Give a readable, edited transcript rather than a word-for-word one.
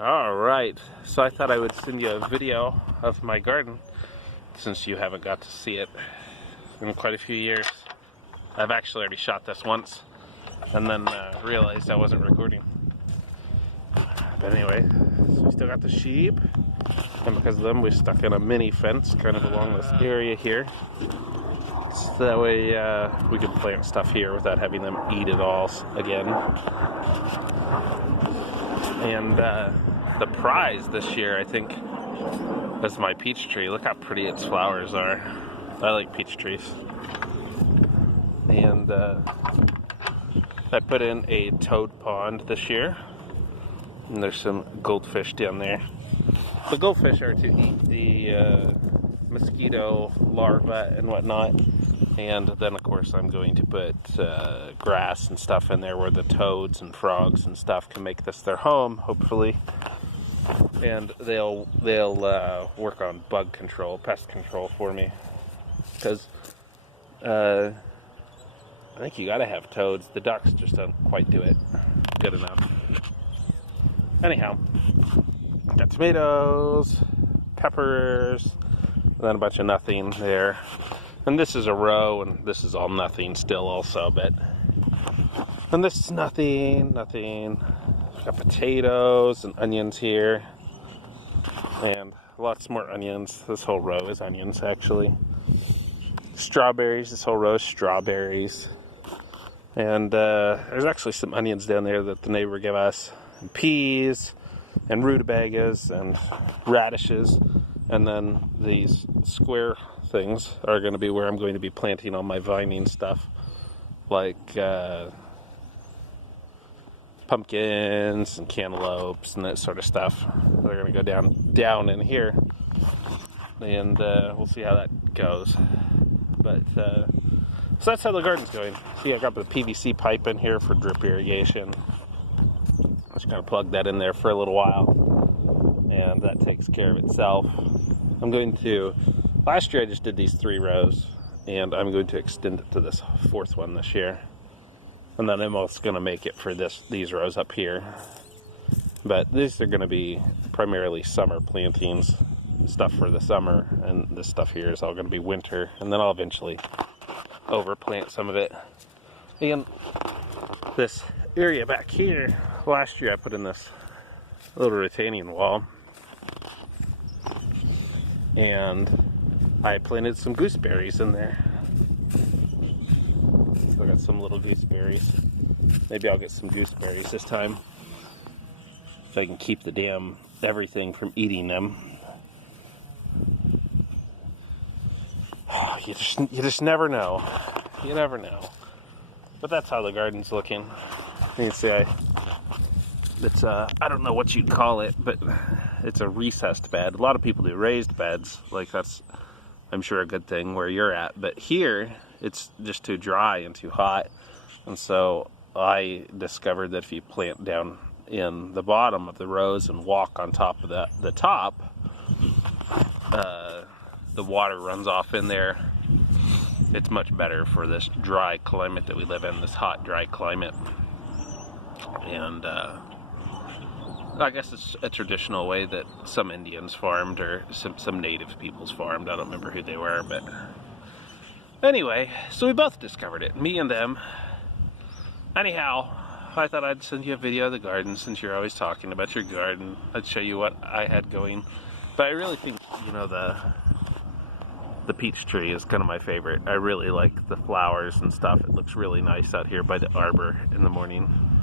Alright, so I thought I would send you a video of my garden since you haven't got to see it in quite a few years. I've actually already shot this once and then realized I wasn't recording. But anyway, so we still got the sheep, and because of them we stuck in a mini fence kind of along this area here. So that way we can plant stuff here without having them eat it all again. And the prize this year, I think, is my peach tree. Look how pretty its flowers are. I like peach trees. And I put in a toad pond this year. And there's some goldfish down there. The goldfish are to eat the mosquito larvae and whatnot. And then, of course, I'm going to put grass and stuff in there where the toads and frogs and stuff can make this their home, hopefully. And they'll work on bug control, pest control for me. Because I think you gotta have toads. The ducks just don't quite do it good enough. Anyhow, got tomatoes, peppers, and then a bunch of nothing there. And this is a row, and this is all nothing still also, but... And this is nothing. Got potatoes and onions here. And lots more onions. This whole row is onions, actually. Strawberries, this whole row is strawberries. And there's actually some onions down there that the neighbor gave us. And peas, and rutabagas, and radishes. And then these square things are going to be where I'm going to be planting all my vining stuff, like pumpkins and cantaloupes and that sort of stuff. They're going to go down in here, and we'll see how that goes. But so that's how the garden's going. See, I got the PVC pipe in here for drip irrigation. I'm just going to plug that in there for a little while, and that takes care of itself. I'm going to, last year I just did these 3 rows, and I'm going to extend it to this 4th one this year. And then I'm also going to make it for these rows up here. But these are going to be primarily summer plantings, stuff for the summer, and this stuff here is all going to be winter. And then I'll eventually overplant some of it. And this area back here, last year I put in this little retaining wall. And I planted some gooseberries in there. Still got some little gooseberries. Maybe I'll get some gooseberries this time, so I can keep the damn everything from eating them. You just never know. You never know. But that's how the garden's looking. You can see it's I don't know what you'd call it, but it's a recessed bed. A lot of people do raised beds, like that's, I'm sure, a good thing where you're at. But here, it's just too dry and too hot. And so I discovered that if you plant down in the bottom of the rows and walk on top of the top, the water runs off in there. It's much better for this dry climate that we live in, this hot, dry climate. And I guess it's a traditional way that some Indians farmed, or some native peoples farmed. I don't remember who they were, but anyway, so we both discovered it, me and them. Anyhow, I thought I'd send you a video of the garden since you're always talking about your garden. I'd show you what I had going. But I really think, you know, the peach tree is kind of my favorite. I really like the flowers and stuff. It looks really nice out here by the arbor in the morning.